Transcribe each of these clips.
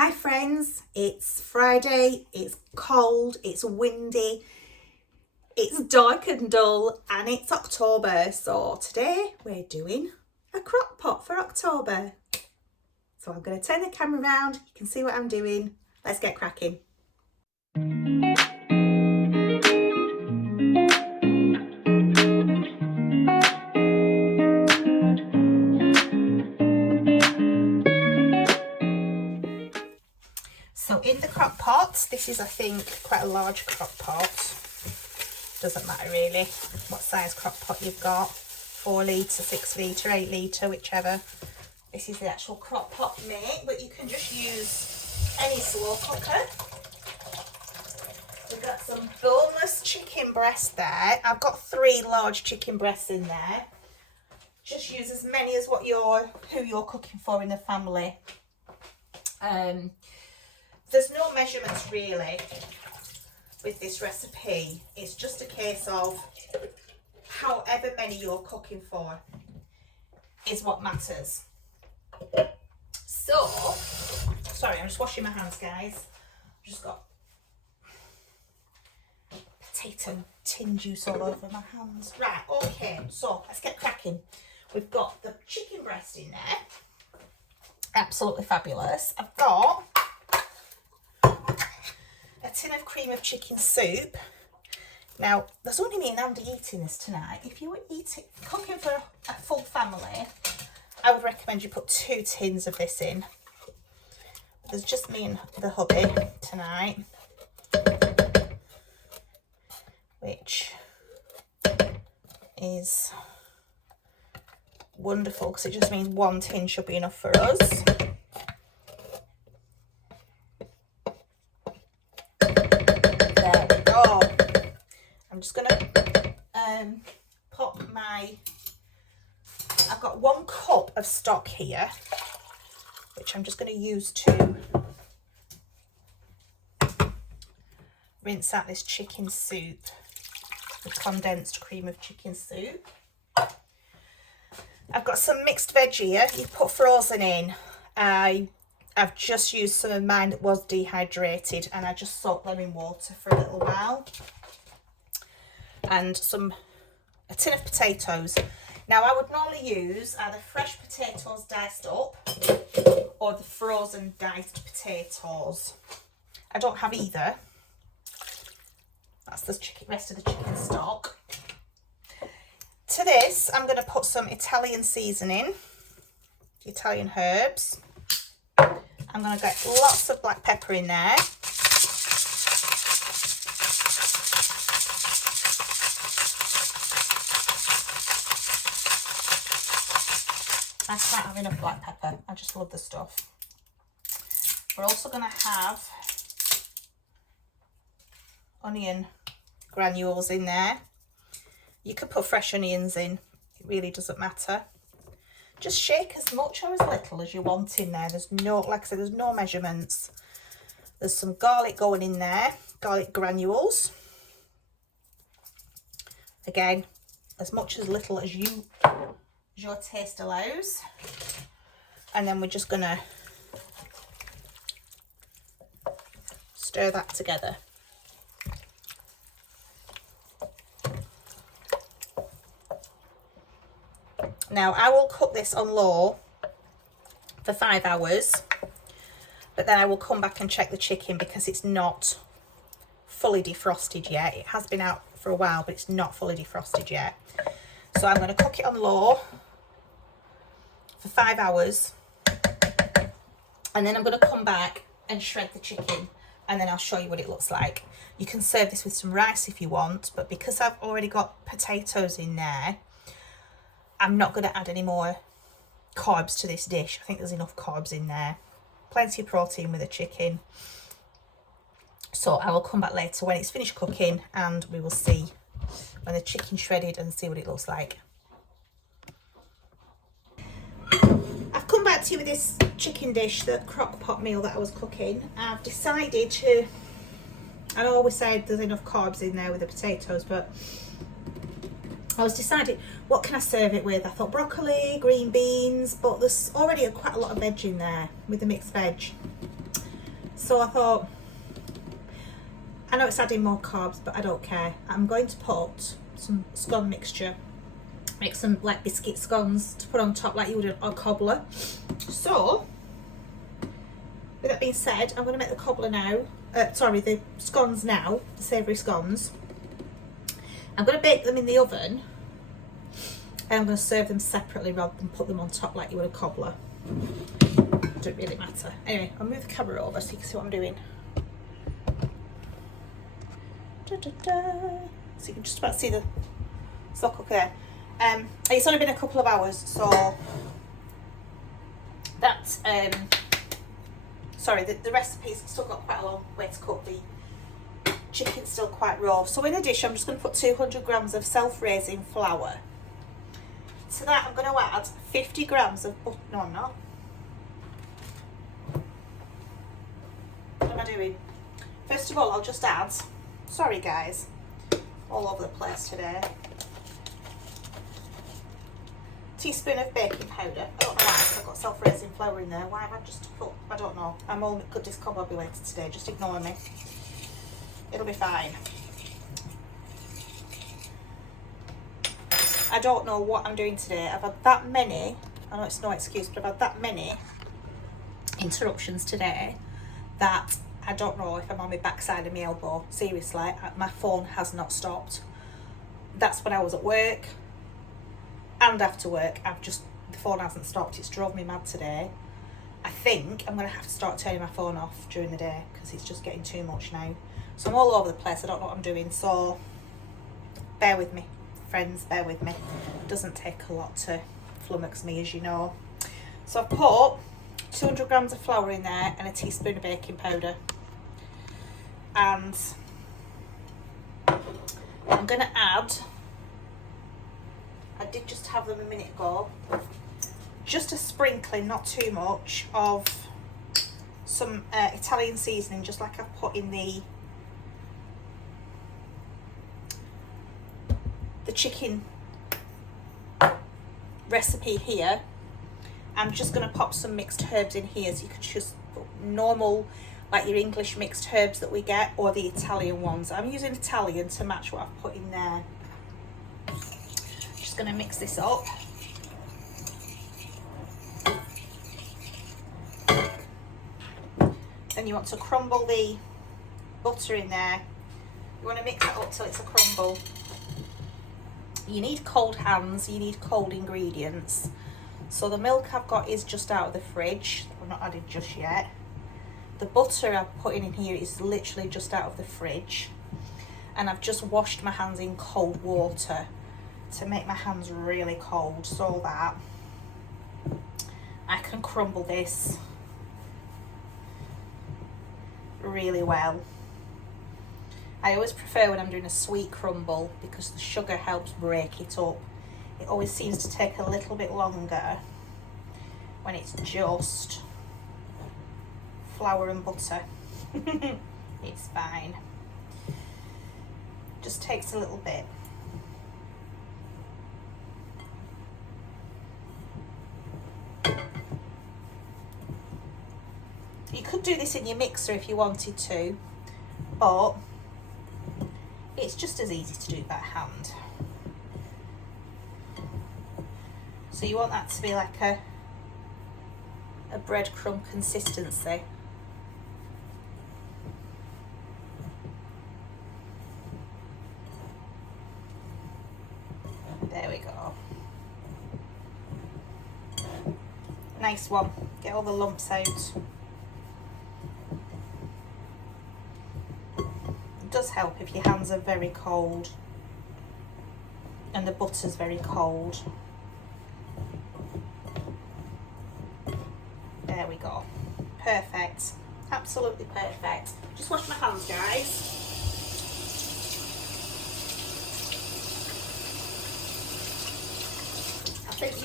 Hi friends, it's Friday, it's cold, it's windy, it's dark and dull, and it's October. So today we're doing a crock pot for October. So I'm going to turn the camera around, you can see what I'm doing. Let's get cracking. So in the crock pot, this is I think quite a large crock pot. Doesn't matter really what size crock pot you've got, 4 litre, 6 litre, 8 litre, whichever. This is the actual crock pot mate, but you can just use any slow cooker. We've got some boneless chicken breast there. I've got 3 large chicken breasts in there. Just use as many as who you're cooking for in the family. There's no measurements really with this recipe. It's just a case of however many you're cooking for is what matters. So, sorry, I'm just washing my hands, guys. I've just got potato tin juice all over my hands. Right, okay, so let's get cracking. We've got the chicken breast in there. Absolutely fabulous. I've got a tin of cream of chicken soup. Now, there's only me and Andy eating this tonight. If you were cooking for a full family, I would recommend you put 2 tins of this in. But there's just me and the hubby tonight, which is wonderful because it just means 1 tin should be enough for us. There we go. I'm just going to pop I've got 1 cup of stock here, which I'm just going to use to rinse out this chicken soup, the condensed cream of chicken soup. I've got some mixed veg here. You put frozen in. I've just used some of mine that was dehydrated, and I just soaked them in water for a little while. And a tin of potatoes. Now I would normally use either fresh potatoes diced up or the frozen diced potatoes. I don't have either. That's the rest of the chicken stock. To this, I'm going to put some Italian seasoning, Italian herbs. I'm going to get lots of black pepper in there. I can't have enough black pepper. I just love the stuff. We're also going to have onion granules in there. You could put fresh onions in. It really doesn't matter. Just shake as much or as little as you want in there. There's no, like I said, there's no measurements. There's some garlic going in there, garlic granules. Again, as much as little as your taste allows. And then we're just gonna stir that together. Now I will cook this on low for 5 hours, but then I will come back and check the chicken because it's not fully defrosted yet. It has been out for a while, but it's not fully defrosted yet. So I'm going to cook it on low for 5 hours, and then I'm going to come back and shred the chicken, and then I'll show you what it looks like. You can serve this with some rice if you want, but because I've already got potatoes in there, I'm not going to add any more carbs to this dish. I think there's enough carbs in there. Plenty of protein with the chicken. So I will come back later when it's finished cooking, and we will see when the chicken's shredded and see what it looks like. I've come back to you with this chicken dish, the crock pot meal that I was cooking. I've decided to, I always said there's enough carbs in there with the potatoes, but I was deciding what can I serve it with. I thought broccoli, green beans, but there's already quite a lot of veg in there with the mixed veg. So I thought, I know it's adding more carbs, but I don't care. I'm going to put some scone mixture, make some like biscuit scones to put on top like you would a cobbler. So with that being said, I'm going to make the cobbler now, the scones now, the savoury scones. I'm going to bake them in the oven, and I'm going to serve them separately rather than put them on top like you would a cobbler. Doesn't really matter. Anyway, I'll move the camera over so you can see what I'm doing. Da, da, da. So you can just about see the slow cooker there. It's only been a couple of hours, so that sorry, the recipe's still got quite a long way to cook. The chicken's still quite raw. So in a dish, I'm just going to put 200 grams of self-raising flour. To that, I'm going to add 50 grams of butter. No, I'm not. What am I doing? First of all, I'll just add, sorry guys, all over the place today, teaspoon of baking powder. I don't know why, I've got self-raising flour in there. Why have I just put, I don't know. I'm all discombobulated today, just ignore me. It'll be fine. I don't know what I'm doing today. I've had that many, I know it's no excuse, but I've had that many interruptions today that I don't know if I'm on my backside of my elbow. Seriously, my phone has not stopped. That's when I was at work and after work. The phone hasn't stopped. It's drove me mad today. I think I'm going to have to start turning my phone off during the day because it's just getting too much now. So I'm all over the place. I don't know what I'm doing. So bear with me, friends, bear with me. It doesn't take a lot to flummox me, as you know. So I've put 200 grams of flour in there and a teaspoon of baking powder. And I'm going to add, I did just have them a minute ago, just a sprinkling, not too much, of some Italian seasoning, just like I've put in the chicken recipe here. I'm just going to pop some mixed herbs in here, so you could just put normal, like your English mixed herbs that we get, or the Italian ones. I'm using Italian to match what I've put in there. Just going to mix this up. Then you want to crumble the butter in there. You want to mix it up till it's a crumble. You need cold hands, you need cold ingredients. So the milk I've got is just out of the fridge. I've not added just yet. The butter I've put in here is literally just out of the fridge. And I've just washed my hands in cold water to make my hands really cold so that I can crumble this really well. I always prefer when I'm doing a sweet crumble because the sugar helps break it up. It always seems to take a little bit longer when it's just flour and butter. It's fine. Just takes a little bit. You could do this in your mixer if you wanted to, but it's just as easy to do by hand. So you want that to be like a breadcrumb consistency. There we go. Nice one. Get all the lumps out. It does help if your hands are very cold and the butter's very cold. There we go. Perfect. Absolutely perfect. Just wash my hands, guys. I think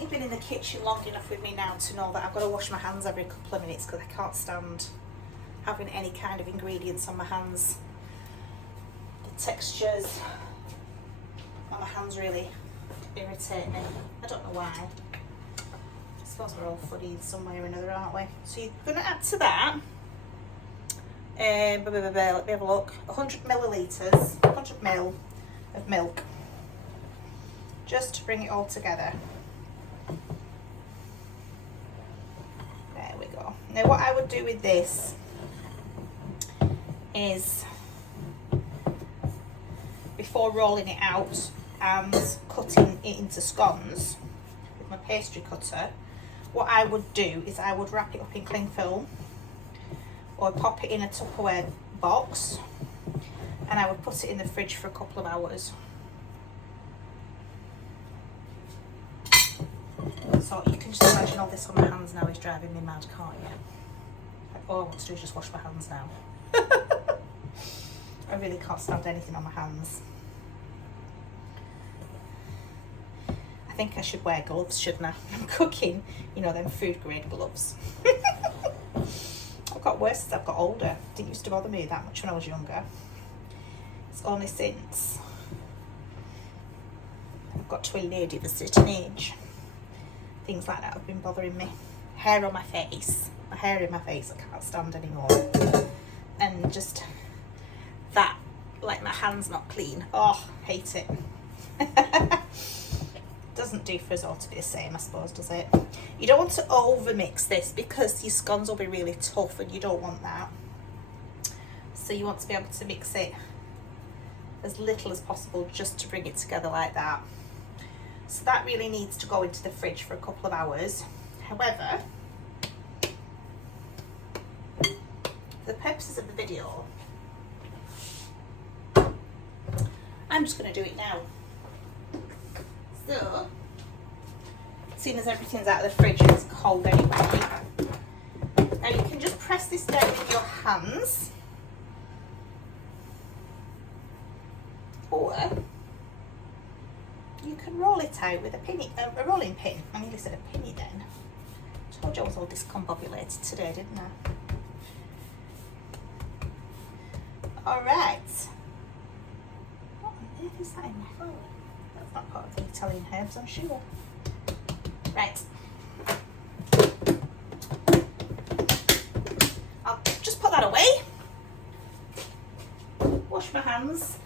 you've been in the kitchen long enough with me now to know that I've got to wash my hands every couple of minutes because I can't stand having any kind of ingredients on my hands. The textures on my hands really irritate me. I don't know why. I suppose we're all funny somewhere or another, aren't we? So you're going to add to that Let me have a look. 100 millilitres, 100 ml of milk, just to bring it all together. There we go. Now what I would do with this is, before rolling it out and cutting it into scones with my pastry cutter, what I would do is I would wrap it up in cling film or pop it in a Tupperware box, and I would put it in the fridge for a couple of hours. So you can just imagine all this on my hands now is driving me mad, can't you? Like, all I want to do is just wash my hands now. I really can't stand anything on my hands. I think I should wear gloves, shouldn't I? I'm cooking, you know, them food grade gloves. I've got worse as I've got older. It didn't used to bother me that much when I was younger. It's only since I've got to a lady of a certain age, things like that have been bothering me. Hair on my face. My hair in my face I can't stand anymore. And just that, like my hand's not clean. Oh, hate it. Doesn't do for us all to be the same, I suppose, does it? You don't want to over mix this because your scones will be really tough and you don't want that. So you want to be able to mix it as little as possible just to bring it together like that. So that really needs to go into the fridge for a couple of hours. However, for the purposes of the video, I'm just going to do it now. So, seeing as everything's out of the fridge and it's cold anyway, now you can just press this down with your hands, or you can roll it out with a rolling pin. I nearly said a penny then. I told you I was all discombobulated today, didn't I? Alright. What on earth is that in my phone? That's not part of the Italian herbs, I'm sure. Right. I'll just put that away. Wash my hands.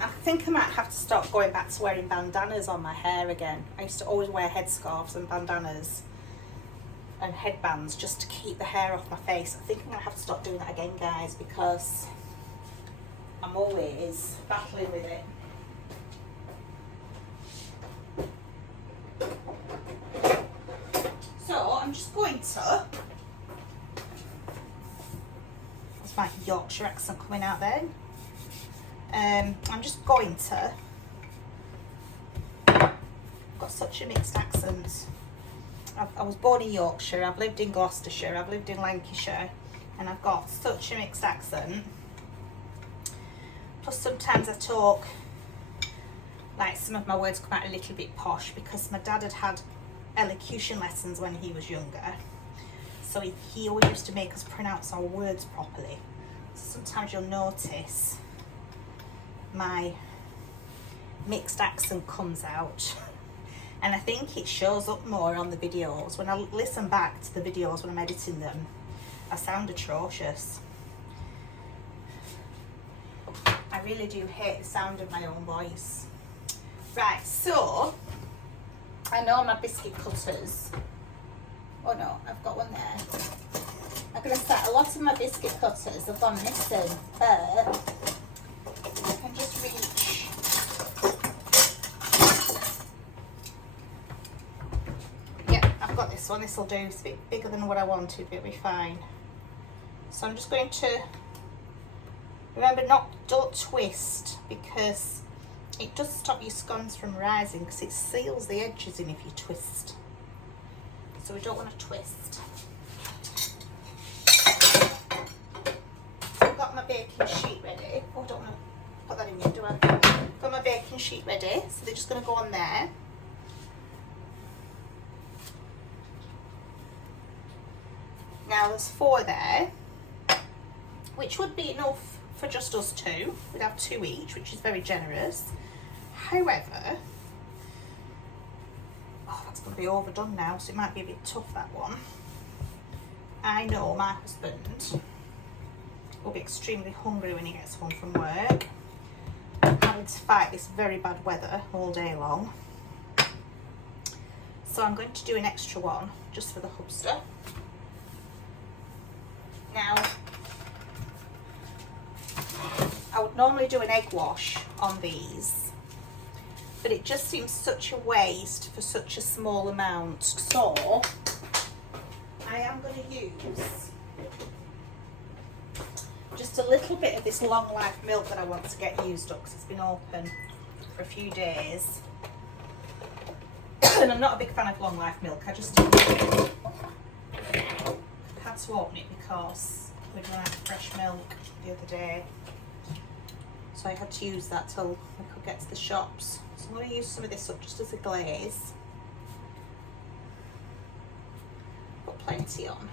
I think I might have to start going back to wearing bandanas on my hair again. I used to always wear headscarves and bandanas and headbands just to keep the hair off my face. I think I'm going to have to start doing that again, guys, because I'm always battling with it. So I'm just going to, that's my Yorkshire accent coming out then. I'm just going to, I've got such a mixed accent. I was born in Yorkshire, I've lived in Gloucestershire, I've lived in Lancashire, and I've got such a mixed accent. Plus sometimes I talk, like some of my words come out a little bit posh because my dad had elocution lessons when he was younger. So he always used to make us pronounce our words properly. So sometimes you'll notice my mixed accent comes out. And I think it shows up more on the videos. When I listen back to the videos when I'm editing them, I sound atrocious. I really do hate the sound of my own voice. Right, so I know my biscuit cutters. Oh no, I've got one there. I'm going to start, a lot of my biscuit cutters have gone missing, but I can just reach. I've got this one, this will do. It's a bit bigger than what I wanted, but it'll be fine. So I'm just going to, remember, don't twist, because it does stop your scones from rising, because it seals the edges in if you twist. So we don't want to twist. I've got my baking sheet ready. Oh, I don't want to put that in yet, do I? Got my baking sheet ready, so they're just going to go on there. Now there's 4 there, which would be enough for just us two. We'd have 2 each, which is very generous. However, oh, that's going to be overdone now, so it might be a bit tough, that one. I know my husband will be extremely hungry when he gets home from work, having to fight this very bad weather all day long. So I'm going to do an extra one just for the hubster. Now, I would normally do an egg wash on these, but it just seems such a waste for such a small amount. So I am going to use just a little bit of this long life milk that I want to get used up because it's been open for a few days. And I'm not a big fan of long life milk. I just had to open it because we'd run out of fresh milk the other day. So I had to use that till I could get to the shops. So I'm going to use some of this up just as a glaze. Put plenty on.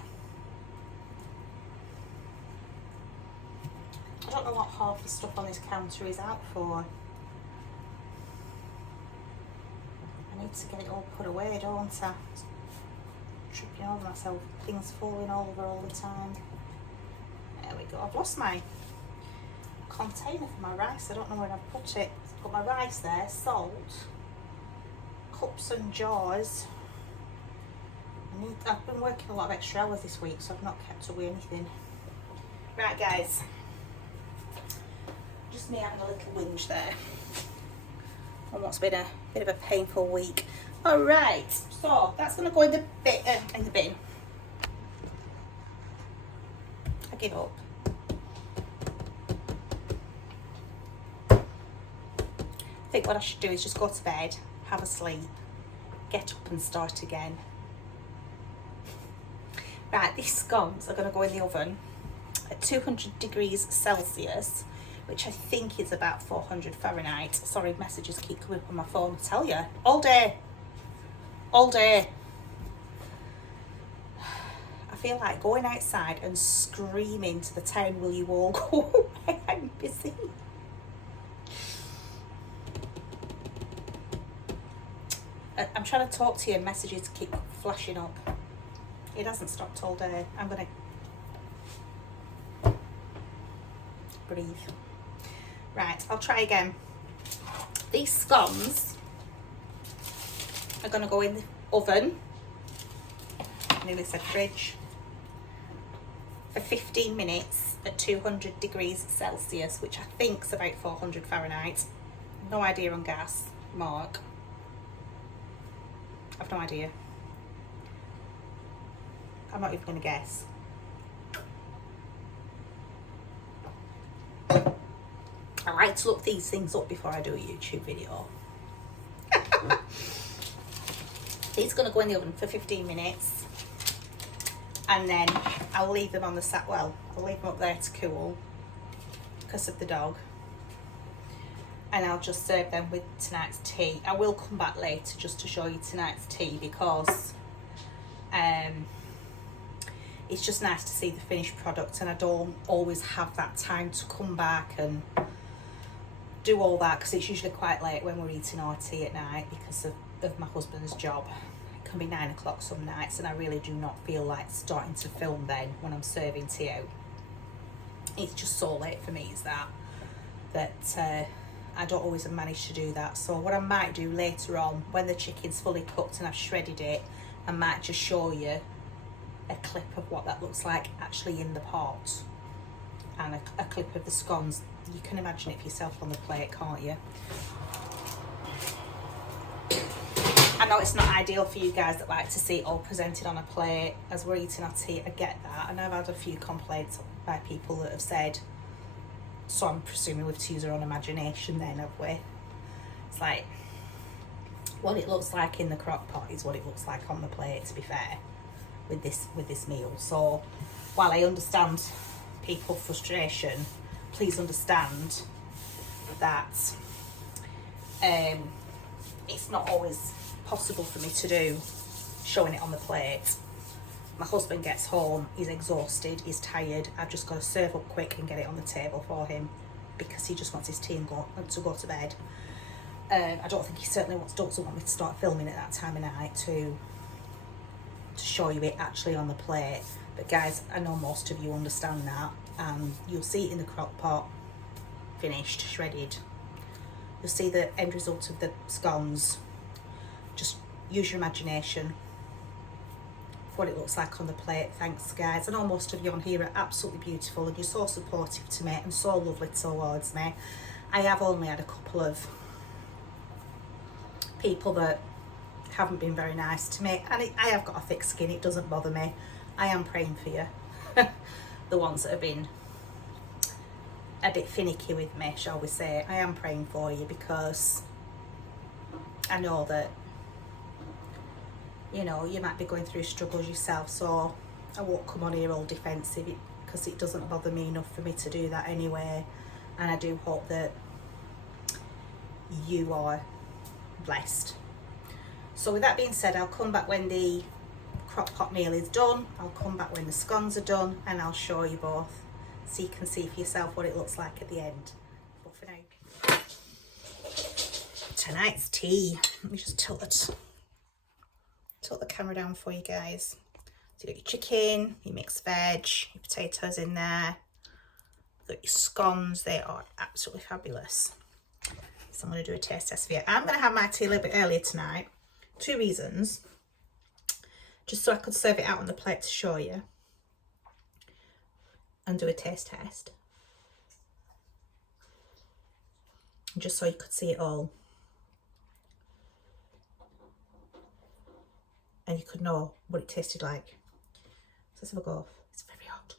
I don't know what half the stuff on this counter is out for. I need to get it all put away, don't I? Tripping over myself, things falling over all the time. There we go. I've lost my container for my rice. I don't know where I've put it. Got my rice there, salt, cups and jars. I've been working a lot of extra hours this week, so I've not kept away anything. Right, guys. Just me having a little whinge there on what's been a bit of a painful week. All right, so that's going to go in the bin. I give up. I think what I should do is just go to bed, have a sleep, get up and start again. Right, these scones are going to go in the oven at 200 degrees Celsius, which I think is about 400 Fahrenheit. Sorry, messages keep coming up on my phone. I tell you, all day. I feel like going outside and screaming to the town, will you all go away? I'm busy. I'm trying to talk to you and messages keep flashing up. It hasn't stopped all day. I'm going to breathe. Right, I'll try again. These scones are going to go in the oven, I nearly said fridge, for 15 minutes at 200 degrees Celsius, which I think is about 400 Fahrenheit. No idea on gas, Mark. I've no idea. I'm not even going to guess. I like to look these things up before I do a YouTube video. These are going to go in the oven for 15 minutes. And then I'll leave them on the I'll leave them up there to cool because of the dog. And I'll just serve them with tonight's tea. I will come back later just to show you tonight's tea because it's just nice to see the finished product, and I don't always have that time to come back and do all that because it's usually quite late when we're eating our tea at night because of my husband's job. It can be 9 o'clock some nights, and I really do not feel like starting to film then when I'm serving tea out. It's just so late for me, is that I don't always manage to do that. So what I might do later on, when the chicken's fully cooked and I've shredded it, I might just show you a clip of what that looks like actually in the pot, and a clip of the scones. You can imagine it for yourself on the plate, can't you? I know it's not ideal for you guys that like to see it all presented on a plate as we're eating our tea. I get that, and I've had a few complaints by people that have said, so I'm presuming we've to use our own imagination then, have we? It's like, what it looks like in the crock pot is what it looks like on the plate, to be fair, with this meal. So while I understand people's frustration, please understand that it's not always possible for me to do showing it on the plate. my husband gets home, he's exhausted, he's tired. I've just got to serve up quick and get it on the table for him because he just wants his tea and to go to bed. I don't think he certainly doesn't want me to start filming at that time of night to show you it actually on the plate. But guys, I know most of you understand that, and you'll see it in the crock pot, finished, shredded. You'll see the end result of the scones. Just use your imagination for what it looks like on the plate. Thanks guys. I know most of you on here are absolutely beautiful and you're so supportive to me and so lovely towards me. I have only had a couple of people that haven't been very nice to me, and I have got a thick skin, it doesn't bother me. I am praying for you. The ones that have been a bit finicky with me, shall we say, I am praying for you, because I know that, you know, you might be going through struggles yourself, so I won't come on here all defensive because it doesn't bother me enough for me to do that anyway. And I do hope that you are blessed. So with that being said, I'll come back when the crock pot meal is done. I'll come back when the scones are done, and I'll show you both so you can see for yourself what it looks like at the end. But for now, tonight's tea, let me just tilt the camera down for you guys. So you got your chicken, your mixed veg, your potatoes in there, you've got your scones. They are absolutely fabulous. So I'm going to do a taste test for you. I'm going to have my tea a little bit earlier tonight. 2 reasons. Just so I could serve it out on the plate to show you and do a taste test. And just so you could see it all. And you could know what it tasted like. So let's have a go. It's very hot.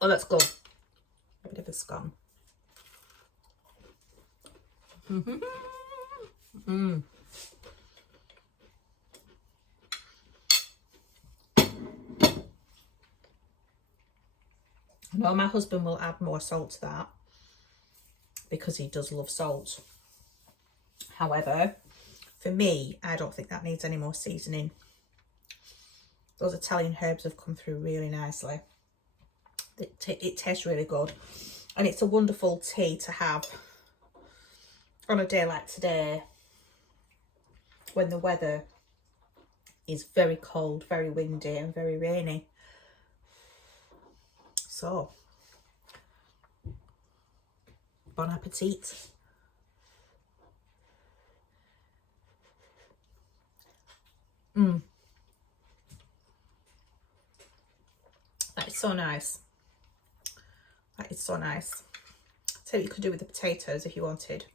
Oh, that's good. A bit of a scone. I know my husband will add more salt to that because he does love salt. However, for me, I don't think that needs any more seasoning. Those Italian herbs have come through really nicely. It tastes really good, and it's a wonderful tea to have on a day like today when the weather is very cold, very windy and very rainy. So, bon appetit. That is so nice. That is so nice. So you could do with the potatoes if you wanted.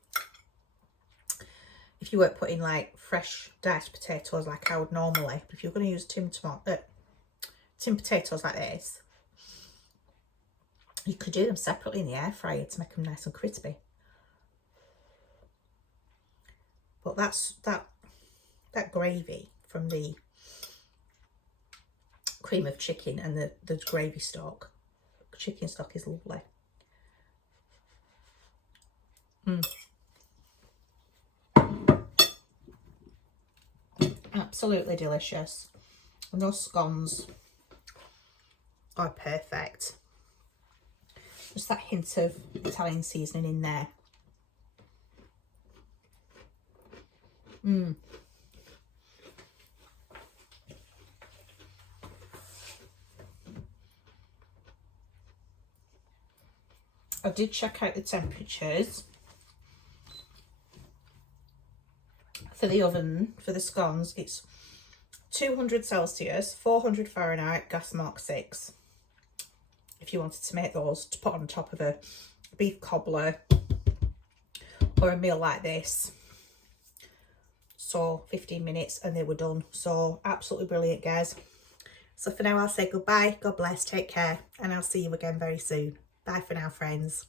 If you weren't putting like fresh diced potatoes like I would normally, but if you're going to use tin potatoes like this, you could do them separately in the air fryer to make them nice and crispy. But that gravy from the cream of chicken and the gravy stock, chicken stock is lovely. Absolutely delicious. And those scones are perfect. Just that hint of Italian seasoning in there. I did check out the temperatures for the oven for the scones. It's 200 Celsius, 400 Fahrenheit, gas mark 6. If you wanted to make those to put on top of a beef cobbler or a meal like this. So 15 minutes and they were done. So absolutely brilliant, guys. So for now, I'll say goodbye. God bless, take care, and I'll see you again very soon. Bye for now, friends.